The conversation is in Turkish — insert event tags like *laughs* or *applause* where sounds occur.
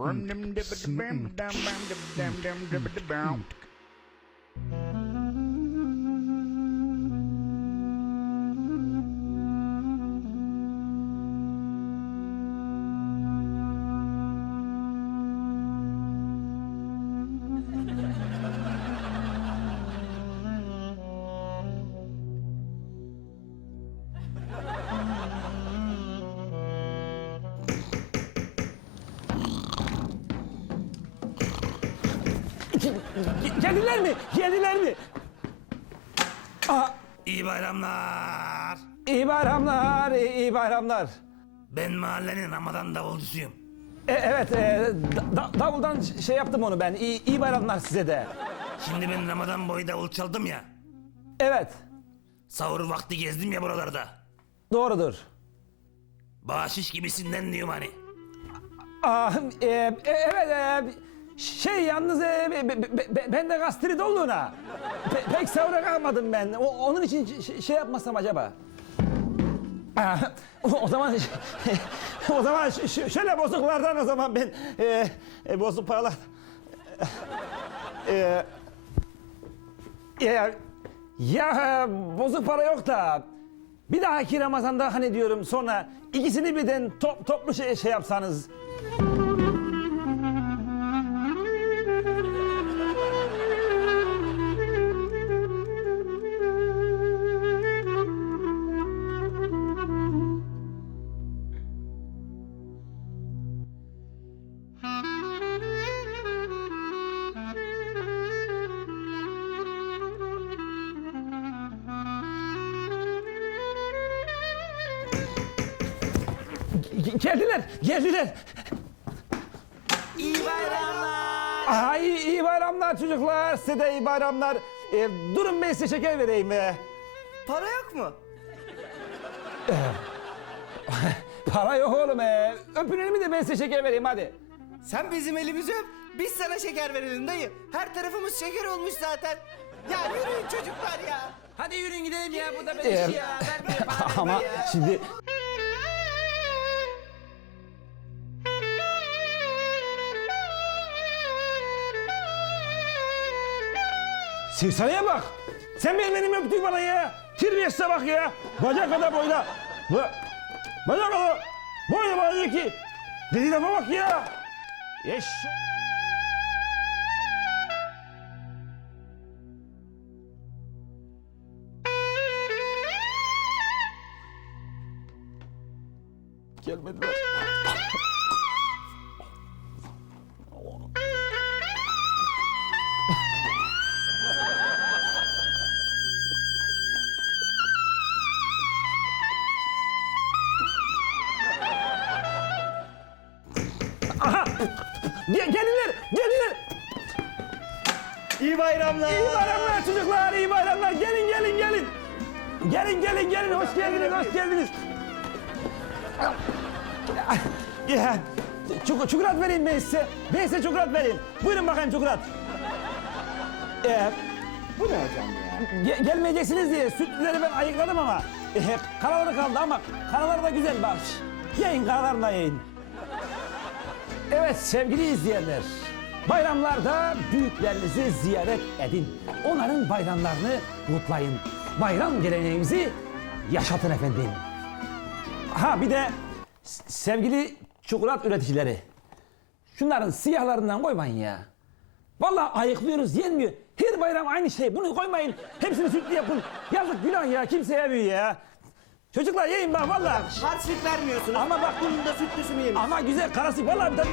Run them dip it bam, down bam, dip them, dip it bam. Mm, mm. Geldiler mi? Geldiler mi? Aha, İyi bayramlar. iyi bayramlar, iyi, iyi bayramlar. Ben mahallenin Ramazan davulcusuyum. E, evet, e, da- da- davuldan ş- şey yaptım onu ben. İyi, iyi bayramlar size de. Şimdi ben Ramazan boyu davul çaldım ya. Evet, Sahur vakti gezdim ya buralarda. doğrudur. Bahşiş gibisinden diyorum hani. Aa, e, e, evet, e, şey yalnız e, be- be- be- ben de gastrit olduğuna. Pe- pek savura kalmadım ben. O- onun için şey yapmasam acaba. O, zaman *laughs* o zaman şöyle bozuklardan o zaman ben e, e, bozuk paralar e, ya, ya bozuk para yok da bir dahaki Ramazan'da hani diyorum sonra ikisini birden top, toplu şey, şey yapsanız. Geldiler, geldiler. İyi bayramlar. Aha, iyi, bayramlar çocuklar, size de iyi bayramlar. Ee, durun ben size şeker vereyim. Ee, Para yok mu? *laughs* para yok oğlum. Ee. Öpün elimi de ben size şeker vereyim hadi. Sen bizim elimizi öp, biz sana şeker verelim dayı. Her tarafımız şeker olmuş zaten. Ya yürüyün çocuklar ya. Hadi yürüyün gidelim ya bu da Ee, ben işi ya. Vermiyor para Ama ya. şimdi... Sirsaniye bak. Sen benim elimi öptün bana ya. Terbiyesize bak ya. Bacak kadar boyda. Bu, bacak kadar. Boyda bana diyor ki. Lafa bak ya. Eş. Gelmediler. Gel, geldiler, geldiler. İyi bayramlar. İyi bayramlar çocuklar, iyi bayramlar. Gelin, gelin, gelin. Gelin, gelin, gelin. Hoş geldiniz, hoş geldiniz. Çuk çukurat vereyim ben size. Ben size çukurat vereyim. Buyurun bakayım çukurat. Ee, Bu ne hocam ya? ge- gelmeyeceksiniz diye sütleri ben ayıkladım ama e, karaları kaldı ama karaları da güzel bak. Yiyin karalarını da yiyin. Evet sevgili izleyenler. Bayramlarda büyüklerinizi ziyaret edin. Onların bayramlarını kutlayın. Bayram geleneğimizi yaşatın efendim. Ha bir de sevgili çikolat üreticileri. Şunların siyahlarından koymayın ya. Vallahi ayıklıyoruz yenmiyor. Her bayram aynı şey. Bunu koymayın. Hepsini sütlü yapın. Yazık günah ya. Kimse yemiyor ya. Çocuklar yiyin bak vallahi. Hard süt vermiyorsunuz. Ama bak bunun da sütlüsünü yemiş. Ama güzel karası vallahi bir tane...